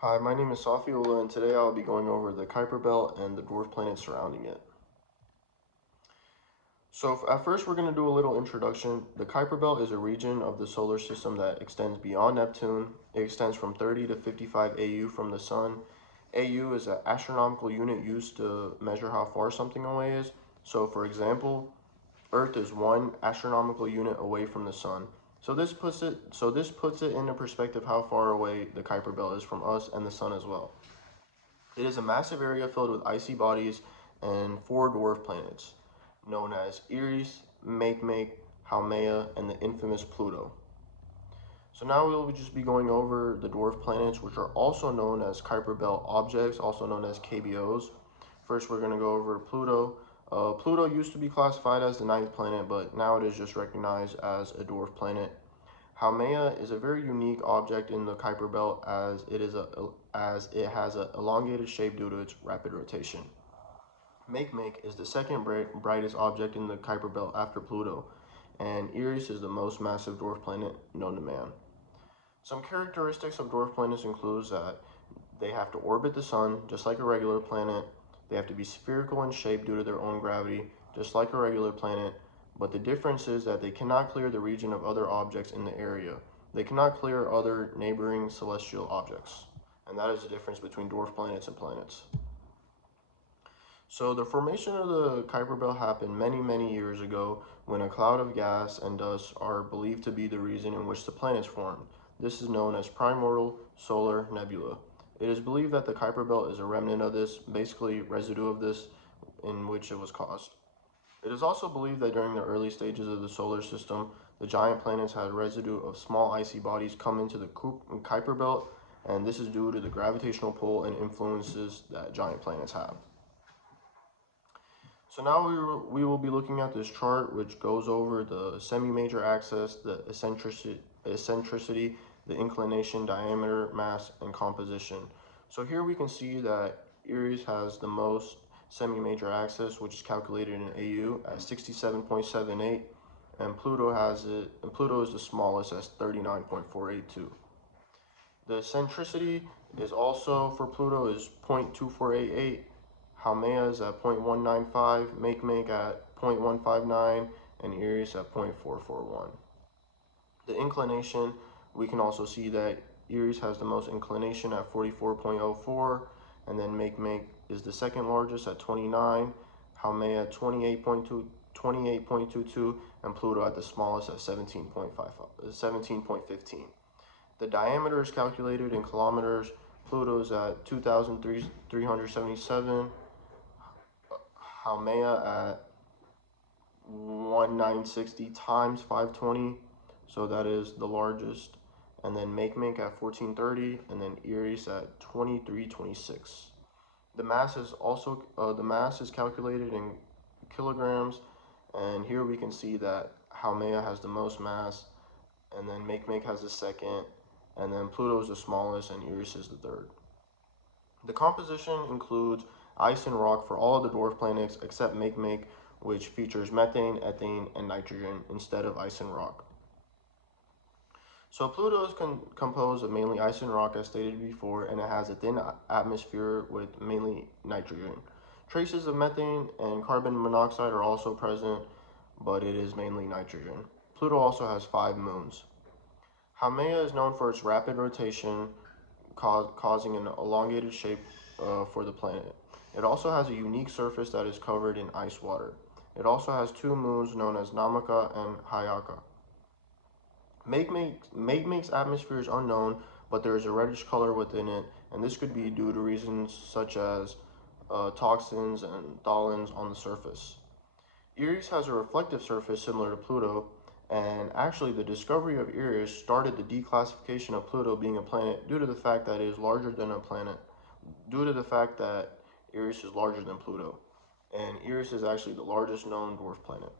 Hi, my name is Safiola, and today I'll be going over the Kuiper Belt and the dwarf planets surrounding it. So at first we're going to do a little introduction. The Kuiper Belt is a region of the solar system that extends beyond Neptune. It extends from 30 to 55 AU from the Sun. AU is an astronomical unit used to measure how far something away is. So for example, Earth is 1 astronomical unit away from the Sun. So this puts it into perspective how far away the Kuiper Belt is from us and the Sun as well. It is a massive area filled with icy bodies and 4 dwarf planets, known as Eris, Makemake, Haumea, and the infamous Pluto. So now we will just be going over the dwarf planets, which are also known as Kuiper Belt objects, also known as KBOs. First, we're going to go over Pluto. Pluto used to be classified as the 9th planet, but now it is just recognized as a dwarf planet. Haumea is a very unique object in the Kuiper Belt as it has an elongated shape due to its rapid rotation. Makemake is the second brightest object in the Kuiper Belt after Pluto, and Eris is the most massive dwarf planet known to man. Some characteristics of dwarf planets includes that they have to orbit the sun just like a regular planet. They have to be spherical in shape due to their own gravity, just like a regular planet. But the difference is that they cannot clear the region of other objects in the area. They cannot clear other neighboring celestial objects. And that is the difference between dwarf planets and planets. So the formation of the Kuiper Belt happened many years ago when a cloud of gas and dust are believed to be the reason in which the planets formed. This is known as primordial solar nebula. It is believed that the Kuiper Belt is a remnant of this, basically residue of this, in which it was caused. It is also believed that during the early stages of the solar system, the giant planets had residue of small icy bodies come into the Kuiper Belt, and this is due to the gravitational pull and influences that giant planets have. So now we will be looking at this chart, which goes over the semi-major axis, the eccentricity, the inclination, diameter, mass, and composition. So here we can see that Eris has the most semi-major axis, which is calculated in AU at 67.78, and Pluto is the smallest at 39.482. The eccentricity is also for Pluto is 0.2488. Haumea is at 0.195, Makemake at 0.159, and Eris at 0.441. The inclination, we can also see that Eris has the most inclination at 44.04, and then Makemake is the second largest at 29, Haumea at 28.22, and Pluto at the smallest at 17.15. The diameter is calculated in kilometers. Pluto's at 2,377, Haumea at 1960 times 520, so that is the largest, and then Makemake at 1430, and then Eris at 2326. The mass is calculated in kilograms, and here we can see that Haumea has the most mass, and then Makemake has the second, and then Pluto is the smallest, and Eris is the third. The composition includes ice and rock for all of the dwarf planets except Makemake, which features methane, ethane, and nitrogen instead of ice and rock. So Pluto is composed of mainly ice and rock, as stated before, and it has a thin atmosphere with mainly nitrogen. Traces of methane and carbon monoxide are also present, but it is mainly nitrogen. Pluto also has 5 moons. Haumea is known for its rapid rotation, causing an elongated shape for the planet. It also has a unique surface that is covered in ice water. It also has 2 moons known as Namaka and Hayaka. Makemake's atmosphere is unknown, but there is a reddish color within it, and this could be due to reasons such as toxins and tholins on the surface. Eris has a reflective surface similar to Pluto, and actually the discovery of Eris started the declassification of Pluto being a planet due to the fact that it is larger than a planet, due to the fact that Eris is larger than Pluto, and Eris is actually the largest known dwarf planet.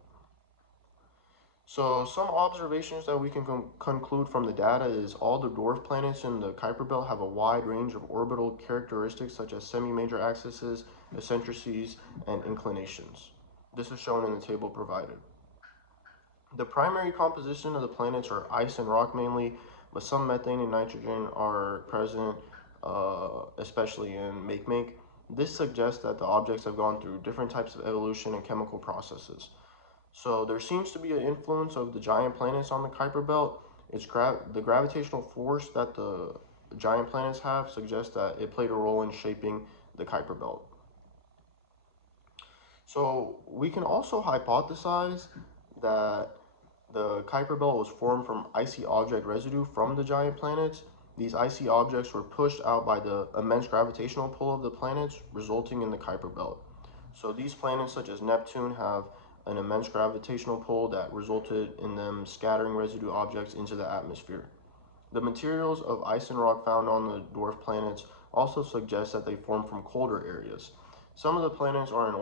So some observations that we can conclude from the data is all the dwarf planets in the Kuiper Belt have a wide range of orbital characteristics such as semi-major axes, eccentricities, and inclinations. This is shown in the table provided. The primary composition of the planets are ice and rock mainly, but some methane and nitrogen are present. especially in Make. This suggests that the objects have gone through different types of evolution and chemical processes. So there seems to be an influence of the giant planets on the Kuiper Belt. The gravitational force that the giant planets have suggests that it played a role in shaping the Kuiper Belt. So we can also hypothesize that the Kuiper Belt was formed from icy object residue from the giant planets. These icy objects were pushed out by the immense gravitational pull of the planets, resulting in the Kuiper Belt. So these planets, such as Neptune, have an immense gravitational pull that resulted in them scattering residue objects into the atmosphere. The materials of ice and rock found on the dwarf planets also suggest that they form from colder areas. Some of the planets are in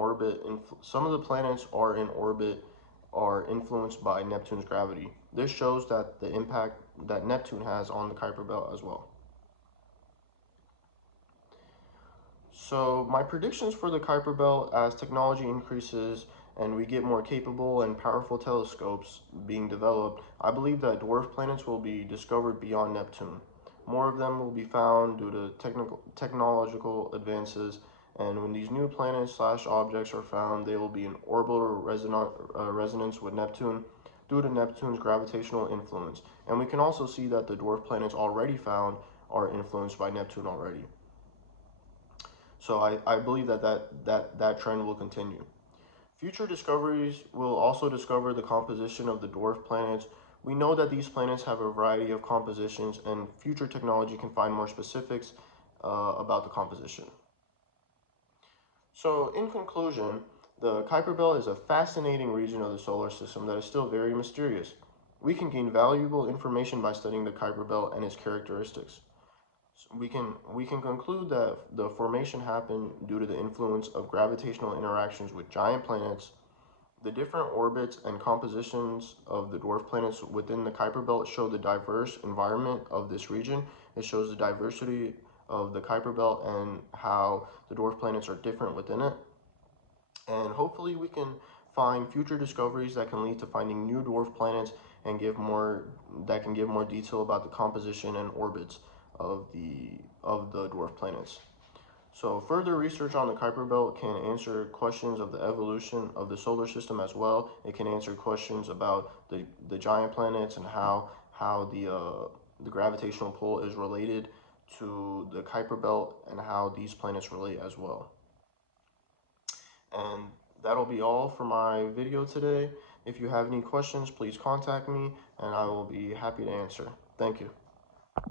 orbit. Are influenced by Neptune's gravity. This shows that the impact that Neptune has on the Kuiper Belt as well. So my predictions for the Kuiper Belt, as technology increases and we get more capable and powerful telescopes being developed, I believe that dwarf planets will be discovered beyond Neptune. More of them will be found due to technological advances, and when these new planets/objects are found, they will be in orbital resonance with Neptune due to Neptune's gravitational influence. And we can also see that the dwarf planets already found are influenced by Neptune already. So I believe that trend will continue. Future discoveries will also discover the composition of the dwarf planets. We know that these planets have a variety of compositions, and future technology can find more specifics about the composition. So, in conclusion, the Kuiper Belt is a fascinating region of the solar system that is still very mysterious. We can gain valuable information by studying the Kuiper Belt and its characteristics. We can conclude that the formation happened due to the influence of gravitational interactions with giant planets. The different orbits and compositions of the dwarf planets within the Kuiper Belt show the diverse environment of this region. It shows the diversity of the Kuiper Belt and how the dwarf planets are different within it. And hopefully we can find future discoveries that can lead to finding new dwarf planets and give more detail about the composition and orbits of the dwarf planets. So further research on the Kuiper Belt can answer questions of the evolution of the solar system as well. It can answer questions about the giant planets and how the gravitational pull is related to the Kuiper Belt and how these planets relate as well. And that'll be all for my video today. If you have any questions, please contact me and I will be happy to answer. Thank you.